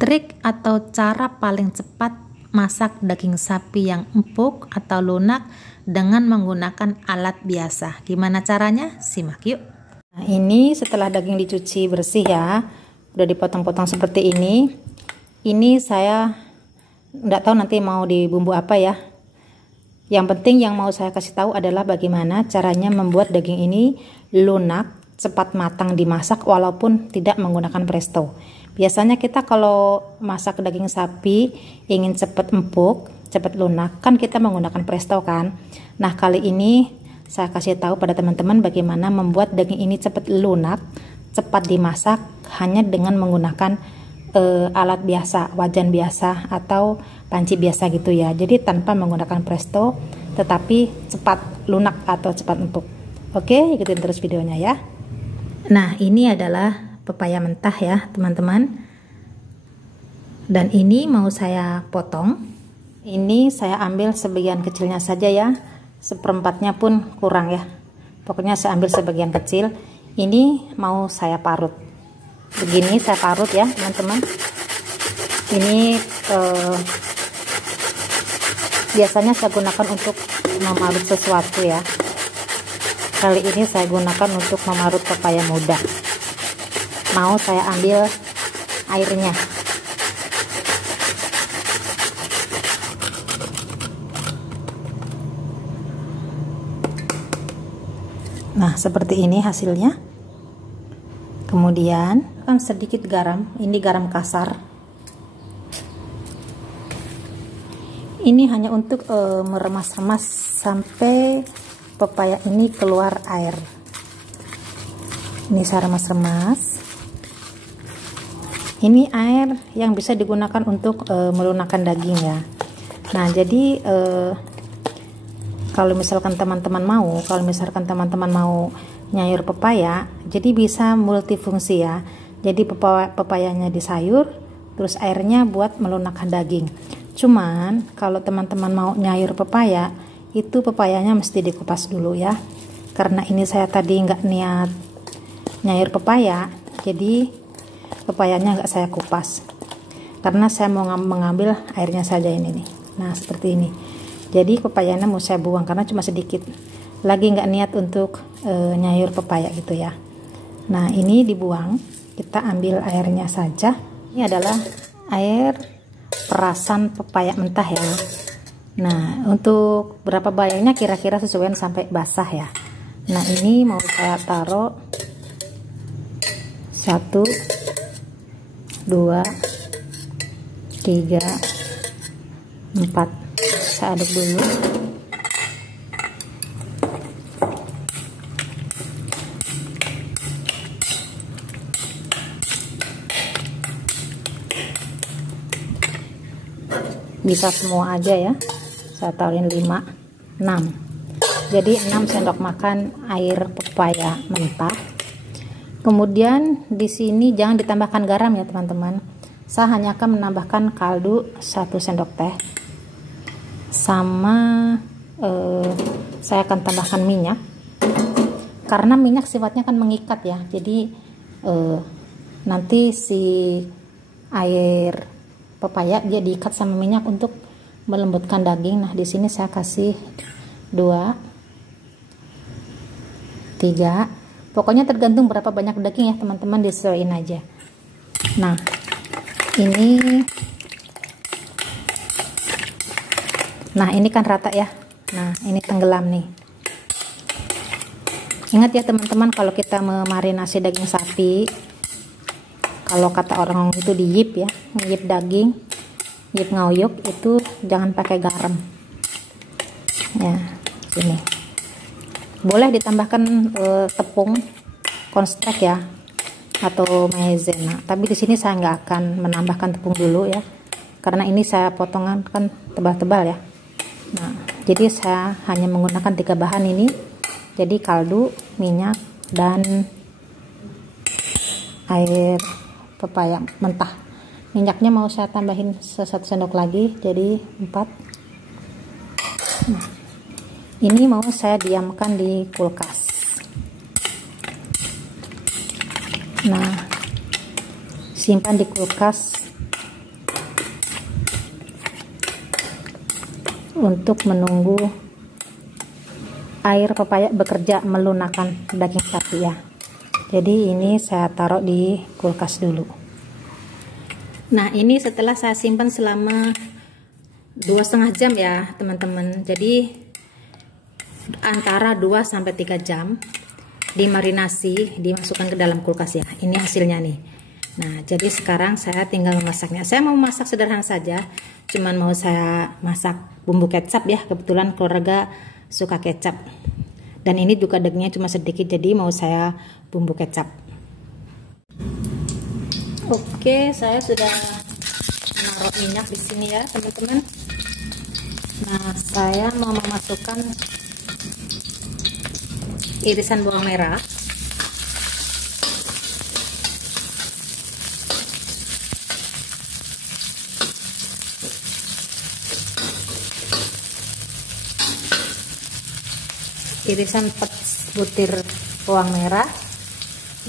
Trik atau cara paling cepat masak daging sapi yang empuk atau lunak dengan menggunakan alat biasa. Gimana caranya? Simak yuk. Nah, ini setelah daging dicuci bersih ya, udah dipotong-potong seperti ini. Ini saya nggak tahu nanti mau dibumbu apa ya. Yang penting yang mau saya kasih tahu adalah bagaimana caranya membuat daging ini lunak, cepat matang dimasak walaupun tidak menggunakan presto. Biasanya kita kalau masak daging sapi ingin cepat empuk, cepat lunak, kan kita menggunakan presto kan. Nah, kali ini saya kasih tahu pada teman-teman bagaimana membuat daging ini cepat lunak, cepat dimasak hanya dengan menggunakan alat biasa, wajan biasa atau panci biasa gitu ya. Jadi tanpa menggunakan presto, tetapi cepat lunak atau cepat empuk. Oke, ikutin terus videonya ya. Nah, ini adalah pepaya mentah ya teman-teman, dan ini mau saya potong. Ini saya ambil sebagian kecilnya saja ya, seperempatnya pun kurang ya, pokoknya saya ambil sebagian kecil. Ini mau saya parut begini, saya parut ya teman-teman. Ini biasanya saya gunakan untuk memarut sesuatu ya. Kali ini saya gunakan untuk memarut pepaya muda. Mau saya ambil airnya. Nah, seperti ini hasilnya. Kemudian kan sedikit garam, ini garam kasar. Ini hanya untuk meremas-remas sampai pepaya ini keluar air. Ini saya remas-remas. Ini air yang bisa digunakan untuk melunakkan daging ya. Nah, jadi kalau misalkan teman-teman mau nyayur pepaya, jadi bisa multifungsi ya. Jadi pepayanya disayur, terus airnya buat melunakkan daging. Cuman kalau teman-teman mau nyayur pepaya, itu pepayanya mesti dikupas dulu ya. Karena ini saya tadi nggak niat nyayur pepaya, jadi pepayanya nggak saya kupas. Karena saya mau mengambil airnya saja ini nih. Nah, seperti ini. Jadi pepayanya mau saya buang karena cuma sedikit. Lagi nggak niat untuk nyayur pepaya gitu ya. Nah, ini dibuang, kita ambil airnya saja. Ini adalah air perasan pepaya mentah ya. Nah, untuk berapa banyaknya kira-kira sesuaian sampai basah ya. Nah, ini mau saya taruh 1, 2, 3, 4. Saya aduk dulu. Bisa semua aja ya, saya taruhin 5, 6. Jadi 6 sendok makan air pepaya mentah. Kemudian di sini jangan ditambahkan garam ya teman-teman. Saya hanya akan menambahkan kaldu 1 sendok teh. Sama saya akan tambahkan minyak. Karena minyak sifatnya kan mengikat ya. Jadi nanti si air pepaya dia diikat sama minyak untuk melembutkan daging. Nah, di sini saya kasih 2, 3. Pokoknya tergantung berapa banyak daging ya teman-teman, disesuaiin aja. Nah, ini kan rata ya. Nah, ini tenggelam nih. Ingat ya teman-teman, kalau kita memarinasi daging sapi, kalau kata orang itu diyip ya, ngiyip daging, yip ngauyuk, itu jangan pakai garam. Ya, sini. Boleh ditambahkan tepung konstrek ya, atau maizena. Tapi di sini saya nggak akan menambahkan tepung dulu ya, karena ini saya potongan kan tebal-tebal ya. Nah, jadi saya hanya menggunakan 3 bahan ini. Jadi kaldu, minyak, dan air pepaya mentah. Minyaknya mau saya tambahin 1 sendok lagi, jadi 4. Nah, ini mau saya diamkan di kulkas. Nah, simpan di kulkas untuk menunggu air pepaya bekerja melunakkan daging sapi ya. Jadi ini saya taruh di kulkas dulu. Nah, ini setelah saya simpan selama 2,5 jam ya teman-teman. Jadi antara 2 sampai 3 jam dimarinasi, dimasukkan ke dalam kulkas ya. Ini hasilnya nih. Nah, jadi sekarang saya tinggal memasaknya. Saya mau masak sederhana saja, cuman mau saya masak bumbu kecap ya. Kebetulan keluarga suka kecap. Dan ini juga dagingnya cuma sedikit, jadi mau saya bumbu kecap. Oke, saya sudah menaruh minyak di sini ya, teman-teman. Nah, saya mau memasukkan irisan bawang merah. Irisan 4 butir bawang merah,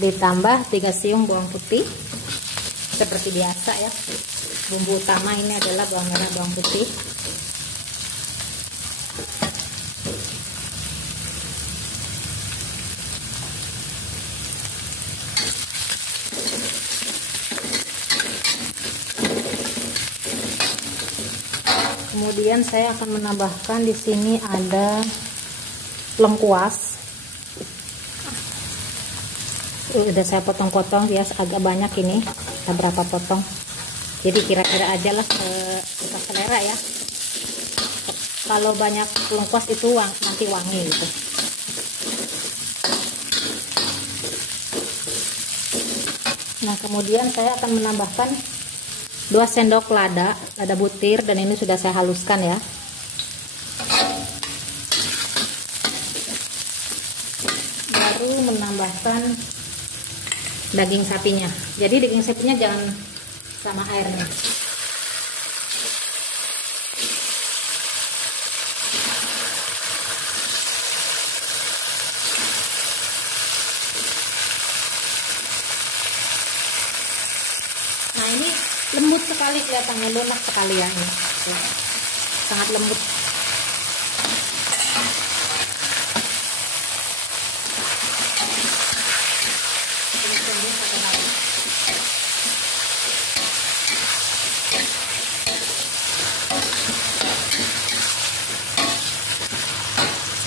ditambah 3 siung bawang putih seperti biasa ya. Bumbu utama ini adalah bawang merah, bawang putih. Kemudian saya akan menambahkan di sini ada lengkuas. Udah saya potong-potong ya, agak banyak ini. Ada berapa potong? Jadi kira-kira aja lah kita selera ya. Kalau banyak lengkuas itu nanti wangi gitu. Nah, kemudian saya akan menambahkan 2 sendok lada butir, dan ini sudah saya haluskan ya. Menambahkan daging sapinya. Jadi daging sapinya jangan sama airnya. Nah, ini lembut sekali kelihatannya, lunak sekali ya ini. Sangat lembut.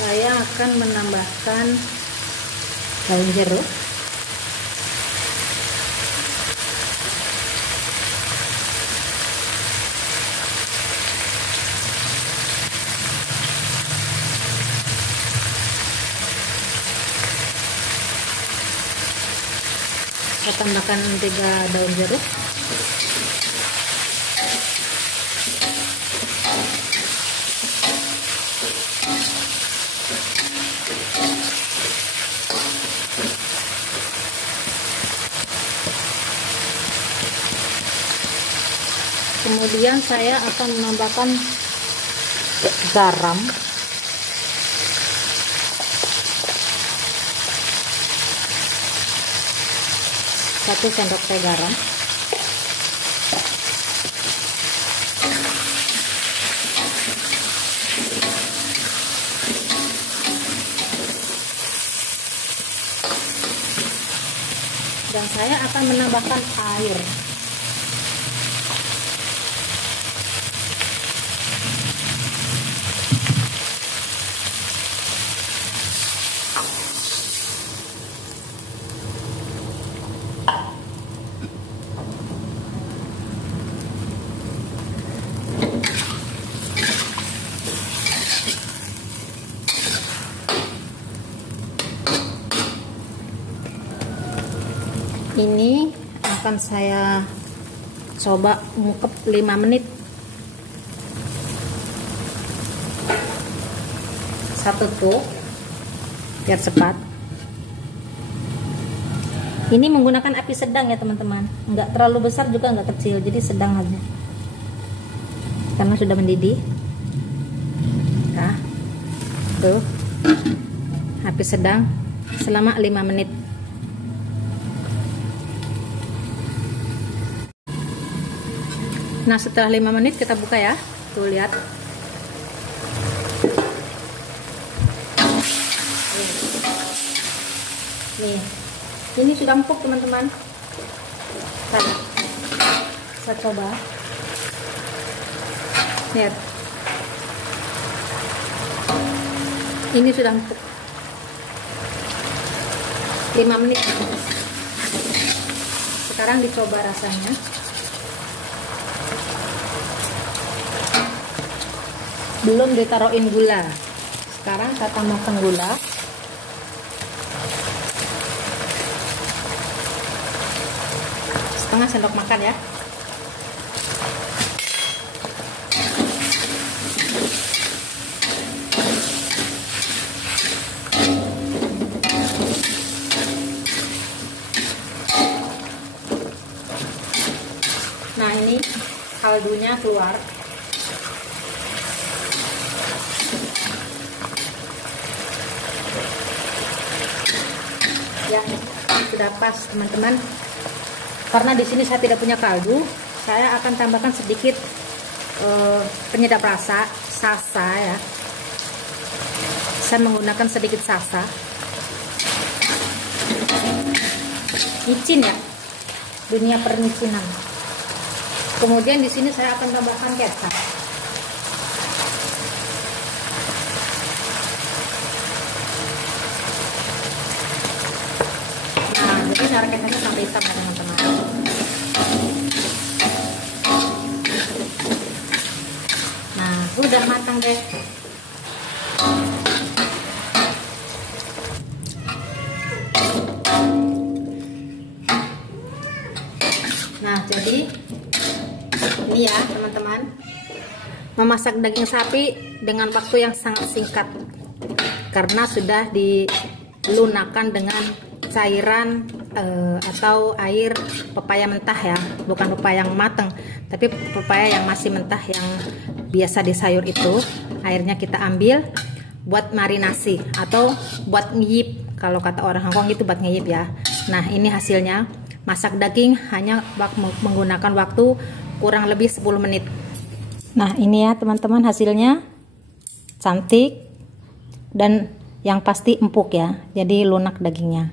Saya akan menambahkan daun jeruk, saya tambahkan 3 daun jeruk. Kemudian saya akan menambahkan garam, satu sendok teh garam. Dan saya akan menambahkan air. Ini akan saya coba ngungkep 5 menit. Satu tuh biar cepat. Ini menggunakan api sedang ya teman-teman, nggak terlalu besar juga nggak kecil, jadi sedang aja karena sudah mendidih. Nah, tuh api sedang selama 5 menit. Nah, setelah 5 menit kita buka ya. Tuh lihat. Nih, ini sudah empuk teman-teman. Saya coba. Lihat. Ini sudah empuk. 5 menit. Sekarang dicoba rasanya. Belum ditaruhin gula. Sekarang saya tambahkan gula. Setengah sendok makan ya. Nah, ini kaldunya keluar. Ya, sudah pas teman-teman. Karena di sini saya tidak punya kaldu, saya akan tambahkan sedikit penyedap rasa, salsa ya. Saya menggunakan sedikit salsa. Micin ya, dunia permicinan. Kemudian di sini saya akan tambahkan kecap. Nah, jadi cara kecapnya sampai hitam ya teman-teman. Nah, udah matang deh. Nah, jadi ini ya teman-teman, memasak daging sapi dengan waktu yang sangat singkat karena sudah dilunakkan dengan cairan atau air pepaya mentah ya, bukan pepaya yang matang, tapi pepaya yang masih mentah yang biasa di sayur itu. Airnya kita ambil buat marinasi atau buat ngiyip, kalau kata orang Hongkong itu buat ngiyip ya. Nah, ini hasilnya. Masak daging hanya menggunakan waktu kurang lebih 10 menit. Nah, ini ya teman-teman hasilnya. Cantik dan yang pasti empuk ya. Jadi lunak dagingnya.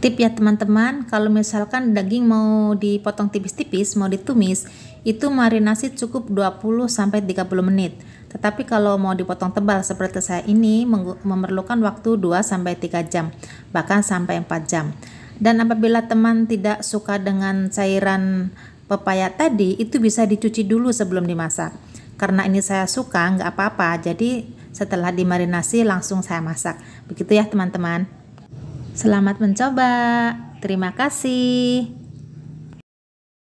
Tip ya teman-teman, kalau misalkan daging mau dipotong tipis-tipis, mau ditumis, itu marinasi cukup 20-30 menit. Tetapi kalau mau dipotong tebal seperti saya ini memerlukan waktu 2-3 jam, bahkan sampai 4 jam. Dan apabila teman tidak suka dengan cairan pepaya tadi, itu bisa dicuci dulu sebelum dimasak. Karena ini saya suka, nggak apa-apa, jadi setelah dimarinasi langsung saya masak. Begitu ya teman-teman. Selamat mencoba. Terima kasih.